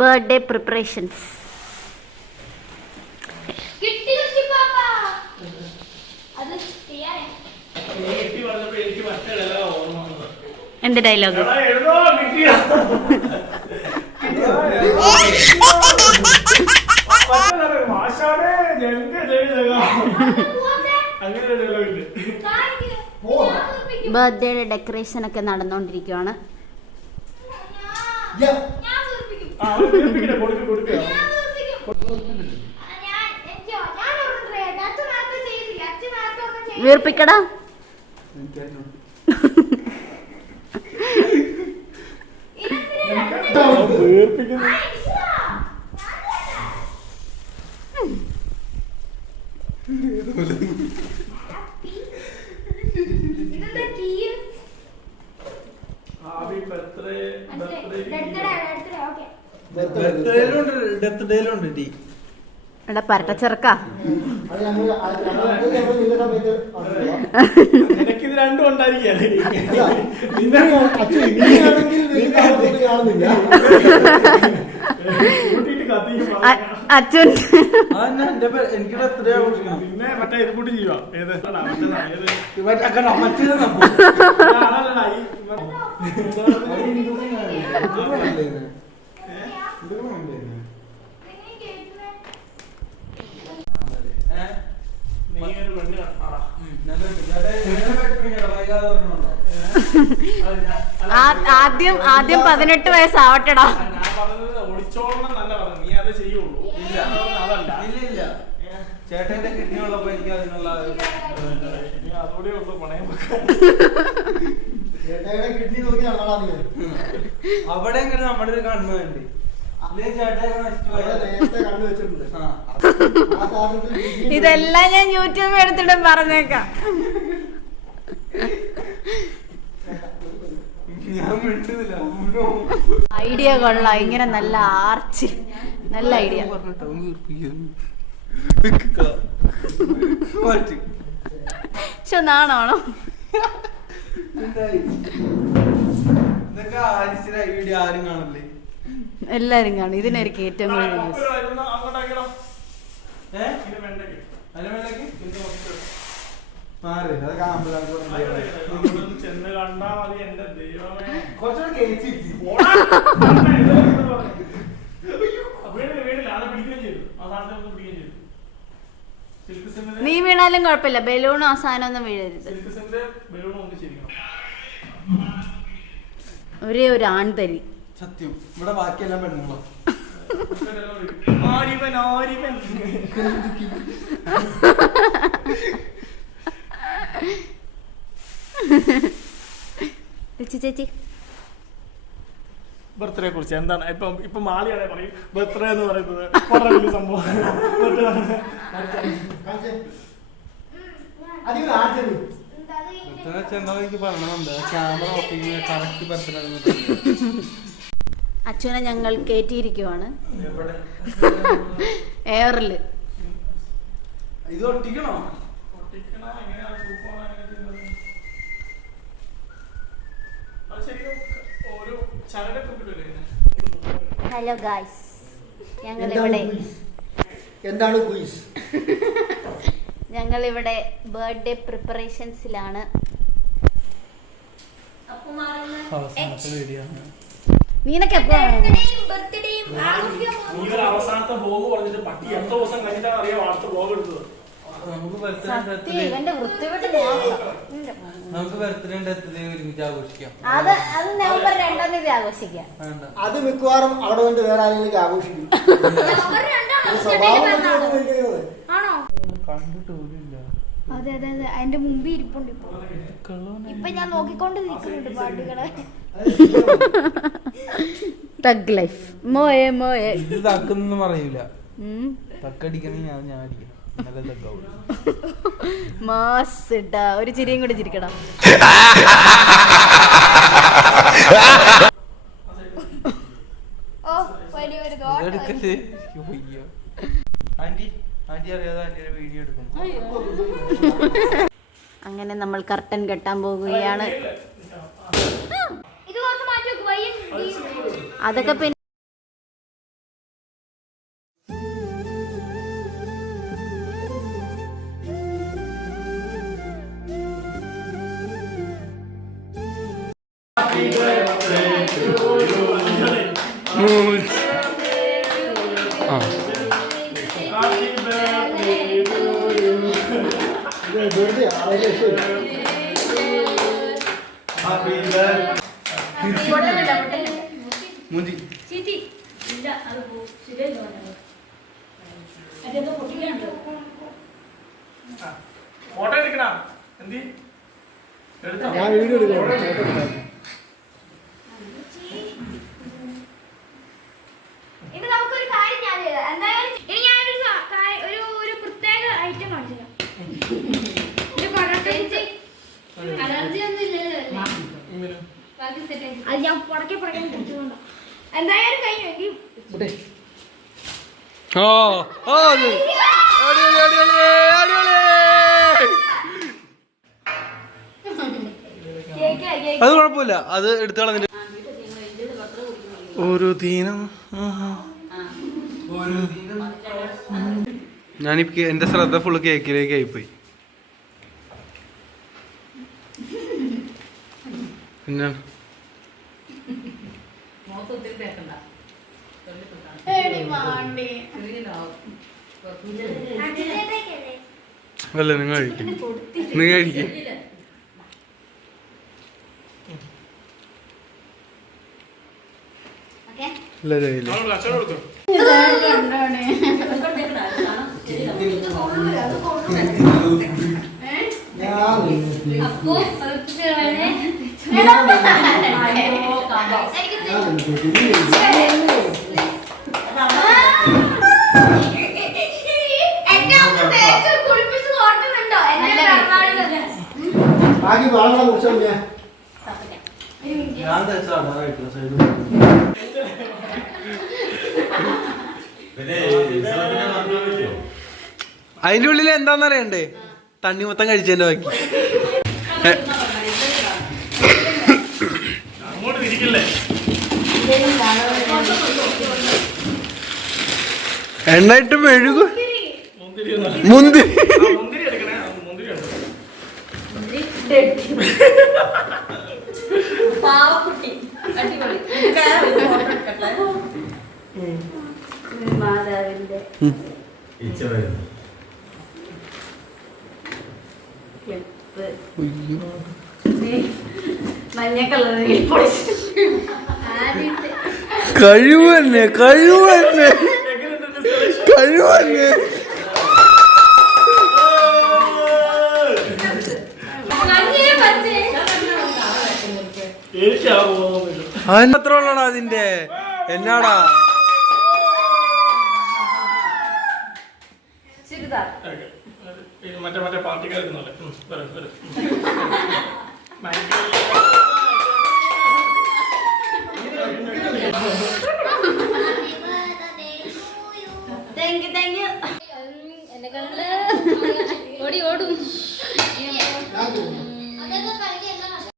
Birthday preparations. എന്റെ dialogue ബർത്ത്ഡേയുടെ decoration ഒക്കെ നടന്നുകൊണ്ടിരിക്കുകയാണ്. വീർപ്പിക്കടാ. എടാ പരട്ട ചെറുക്ക, എനിക്കിത് രണ്ടും ഉണ്ടായിരിക്കും. അച്ഛൻ പിന്നെ മറ്റേ ഇത് കൂട്ടി ചെയ്യുക. ആദ്യം 18 വയസ്സാവട്ടെടാ. ഒളിച്ചോളണം നല്ല പറഞ്ഞു. നീ അത് ചെയ്യുള്ളൂ. ഇല്ല ചേട്ടന്റെ കിഡ്നി ഉള്ളപ്പോ എനിക്ക് അതിനുള്ള അതോടെ ഉള്ളു പണയം. കിഡ്നി നോക്കി അവിടെ എങ്ങനെ നമ്മുടെ ഒരു കണ്ണുണ്ട്. ഇതെല്ലാം ഞാൻ യൂട്യൂബ് എടുത്തിട്ട് പറഞ്ഞേക്കാം. ഐഡിയ കൊള്ളാം. ഇങ്ങനെ നല്ല ആർച്ച്, നല്ല ഐഡിയ. പക്ഷെ നാണാണോ? വീഡിയോ ആരും കാണില്ലേ? എല്ലാരും കാണും. ഇതിനായിരിക്കും ഏറ്റവും കൂടുതൽ ന്യൂസ്. ചെന്ന് കണ്ടാ മതി. എന്റെ ദൈവമേ, വീടില്ല. അത് പിടിക്കുകയും ചെയ്തു. ആ സാധനത്തെ പിടിക്കുകയും ചെയ്തു. നീ വീണാലും കുഴപ്പമില്ല, ബലൂണും ആ സാധനം ഒന്നും വീഴരുത്. ബലൂൺ ഒന്ന് ശരിക്കണം. ഒരേ ഒരു ആൺതരി. സത്യം. ഇവിടെ ബാക്കിയെല്ലാം പെണ്ണുങ്ങളോ? ചേച്ചി ബർത്ത്ഡേ കുറിച്ച് എന്താണ് ഇപ്പൊ മാളിയാണെ പറയും ബർത്ത്ഡേ എന്ന് പറയുന്നത് വളരെ വലിയ സംഭവം. എനിക്ക് പറയണമെന്നുണ്ട്. Camera off correct birthday. അച്ഛനെ ഞങ്ങൾ കയറ്റിയിരിക്കുവാണ് എയറില്. ഇത് ഒട്ടിക്കണോ? ഹലോ ഗായ്സ്, ഞങ്ങളിവിടെ ഞങ്ങളിവിടെ ബർത്ത്ഡേ പ്രിപ്പറേഷൻസിലാണ്. നീനൊക്കെ അവസാനത്തെ ബ്ലോഗ് പറഞ്ഞിട്ട് പട്ടി എത്ര ദിവസം കഴിഞ്ഞിട്ടാണ് അറിയാം അടുത്ത ബ്ലോഗ് എടുത്തത്. നമുക്ക് ബർത്ത്ഡേ ഒരുമിച്ച് ആഘോഷിക്കാം. അത് നവംബർ 2-ാം തീയതി ആഘോഷിക്കാം. അത് മിക്കവാറും അവിടെ കൊണ്ട് വേറെ ആരെങ്കിലും ആഘോഷിക്കും. അതെ അതെ അതെ, അതിന്റെ മുമ്പ് ഇരിപ്പുണ്ട്. ഇപ്പൊ ഞാൻ നോക്കിക്കൊണ്ട് നിൽക്കുന്നുണ്ട് പാട്ടുകളെ. Thug life. മോയെ മോയെ ഇത് തക്കൊന്നും പറയൂല. തക്കടിക്കണേ ഞാൻ അടിക്കണം. മാസ് ഇട്ടാ ഒരു ചിരിയും കൂടി ചിരിക്കണം. അങ്ങനെ നമ്മൾ കർട്ടൻ കെട്ടാൻ പോകുകയാണ്. അതൊക്കെ പിന്നെ വെറുതെ ആളുടെ മൂഞ്ചി ഫോട്ടോ എടുക്കണ എന്തി എടുത്തോ ഞാൻ വീഡിയോ എടുക്കാം. ഇനി നമുക്കൊരു കാര്യം ഞാൻ ചെയ്യാം. എന്തായാലും ഇനി ഞാനൊരു ഒരു പ്രത്യേക ഐറ്റം കാണിച്ചു തരാം. ഒരു പൊറോട്ട അലർജി ഒന്നും ഇല്ലല്ലോ. അത് ഞാൻ പുറകെ കുടിച്ചുകൊണ്ടോ. എന്തായാലും കഴിഞ്ഞു. ഓ ഓ അടിപൊളി അടിപൊളി അടിപൊളി. അത് കുഴപ്പമില്ല, അത് എടുത്തു കളഞ്ഞിട്ട് ഒരു ദീനം. ഞാനിപ്പോ എന്റെ ശ്രദ്ധ ഫുള്ള് കേക്കിലേക്ക് ആയിപ്പോയി. പിന്നെ അല്ല നിങ്ങൾ കഴിക്കും, നിങ്ങൾ കഴിക്കും. എല്ലാരും കഴിയില്ലേ? അച്ഛനെ കൊടുത്തു ബാക്കി വളങ്ങളെ കുറിച്ചാണ് ഞാൻ അതിന്റെ ഉള്ളിൽ എന്താന്നറിയണ്ടേ? തണ്ണി മൊത്തം കഴിച്ചതിന്റെ ബാക്കി. അങ്ങോട്ട് തിരിക്കില്ലേ എണ്ണയിട്ട് മെഴുകു മുന്തിരി മുന്തിരി. മുന്തിരി എടുക്കണേ മുന്തിരി ഉണ്ട് പാവക്കുട്ടി അടിപൊളി മാതാവിന്റെ മഞ്ഞ കളറിൽ കഴിവ് തന്നെ, കഴിവ് തന്നെ, കഴിവ് തന്നെ. അതിനത്ര ഉള്ളടാ അതിന്റെ എന്നാടാ മറ്റേ മറ്റേ പാർട്ടിക്കാരുന്നല്ലേ വരും വരും